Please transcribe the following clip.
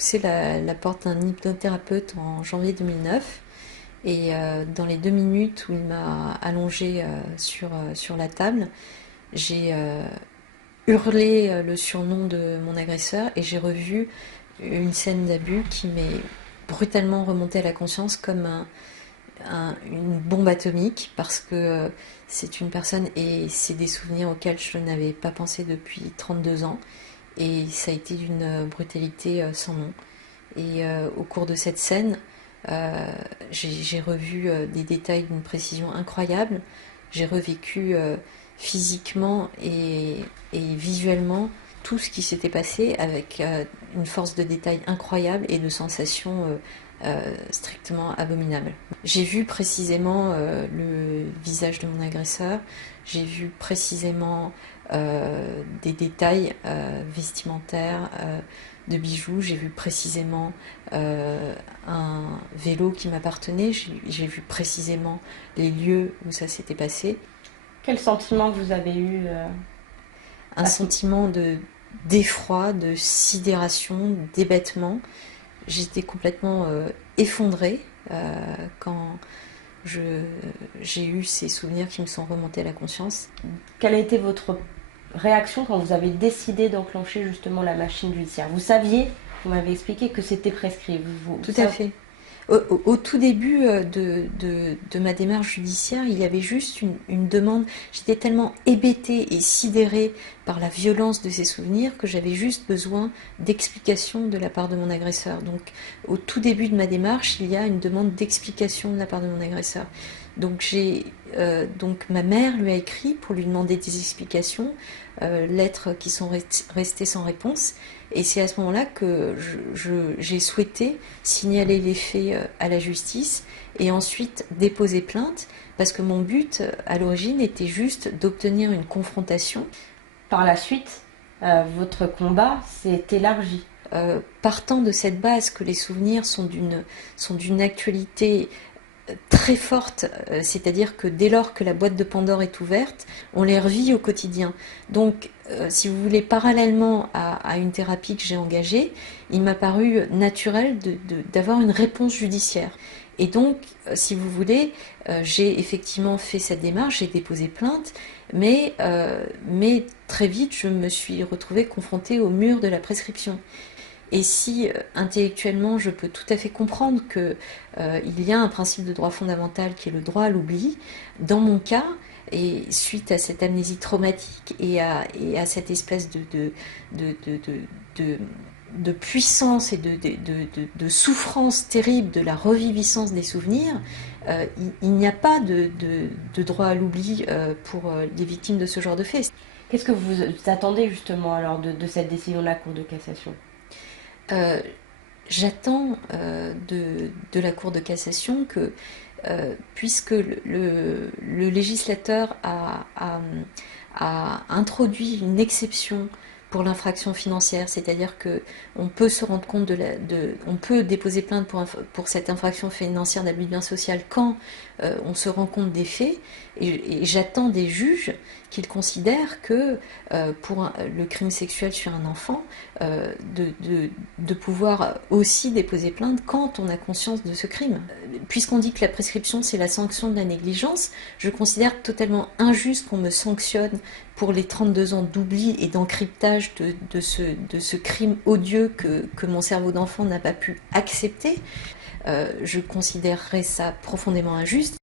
poussé la porte d'un hypnothérapeute en janvier 2009. Et dans les 2 minutes où il m'a allongée sur la table, j'ai hurlé le surnom de mon agresseur et j'ai revu une scène d'abus qui m'est brutalement remontée à la conscience comme une bombe atomique parce que c'est une personne et c'est des souvenirs auxquels je n'avais pas pensé depuis 32 ans et ça a été d'une brutalité sans nom. Et au cours de cette scène, j'ai revu des détails d'une précision incroyable. J'ai revécu physiquement et visuellement tout ce qui s'était passé avec une force de détail incroyable et de sensations strictement abominables. J'ai vu précisément le visage de mon agresseur, j'ai vu précisément des détails vestimentaires, de bijoux, j'ai vu précisément un vélo qui m'appartenait, j'ai vu précisément les lieux où ça s'était passé. Quel sentiment vous avez eu Un sentiment d'effroi, de sidération, d'hébétement. J'étais complètement effondrée quand j'ai eu ces souvenirs qui me sont remontés à la conscience. Quelle a été votre réaction quand vous avez décidé d'enclencher justement la machine judiciaire? Vous saviez, vous m'avez expliqué que c'était prescrit. Tout à fait. Au tout début de ma démarche judiciaire, il y avait juste une demande. J'étais tellement hébétée et sidérée par la violence de ces souvenirs que j'avais juste besoin d'explications de la part de mon agresseur. Donc, au tout début de ma démarche, il y a une demande d'explication de la part de mon agresseur. Donc, donc ma mère lui a écrit pour lui demander des explications, lettres qui sont restées sans réponse. Et c'est à ce moment-là que j'ai souhaité signaler les faits à la justice et ensuite déposer plainte parce que mon but à l'origine était juste d'obtenir une confrontation. Par la suite, votre combat s'est élargi. Partant de cette base que les souvenirs sont d'une actualité très forte, c'est-à-dire que dès lors que la boîte de Pandore est ouverte, on les revit au quotidien. Donc, si vous voulez, parallèlement à une thérapie que j'ai engagée, il m'a paru naturel d'avoir une réponse judiciaire. Et donc, si vous voulez, j'ai effectivement fait cette démarche, j'ai déposé plainte, mais très vite, je me suis retrouvée confrontée au mur de la prescription. Et si intellectuellement je peux tout à fait comprendre qu'il y a un principe de droit fondamental qui est le droit à l'oubli, dans mon cas, et suite à cette amnésie traumatique et à cette espèce de puissance et de souffrance terrible de la reviviscence des souvenirs, il n'y a pas de droit à l'oubli pour les victimes de ce genre de faits. Qu'est-ce que vous attendez justement alors de cette décision de la Cour de cassation? J'attends de la Cour de cassation que, puisque le législateur a introduit une exception pour l'infraction financière, c'est-à-dire que on peut se rendre compte on peut déposer plainte pour cette infraction financière d'abus de bien social quand on se rend compte des faits, et j'attends des juges qu'ils considèrent que pour le crime sexuel sur un enfant, de pouvoir aussi déposer plainte quand on a conscience de ce crime. Puisqu'on dit que la prescription c'est la sanction de la négligence, je considère totalement injuste qu'on me sanctionne pour les 32 ans d'oubli et d'encryptage de ce crime odieux que mon cerveau d'enfant n'a pas pu accepter. Je considérerais ça profondément injuste.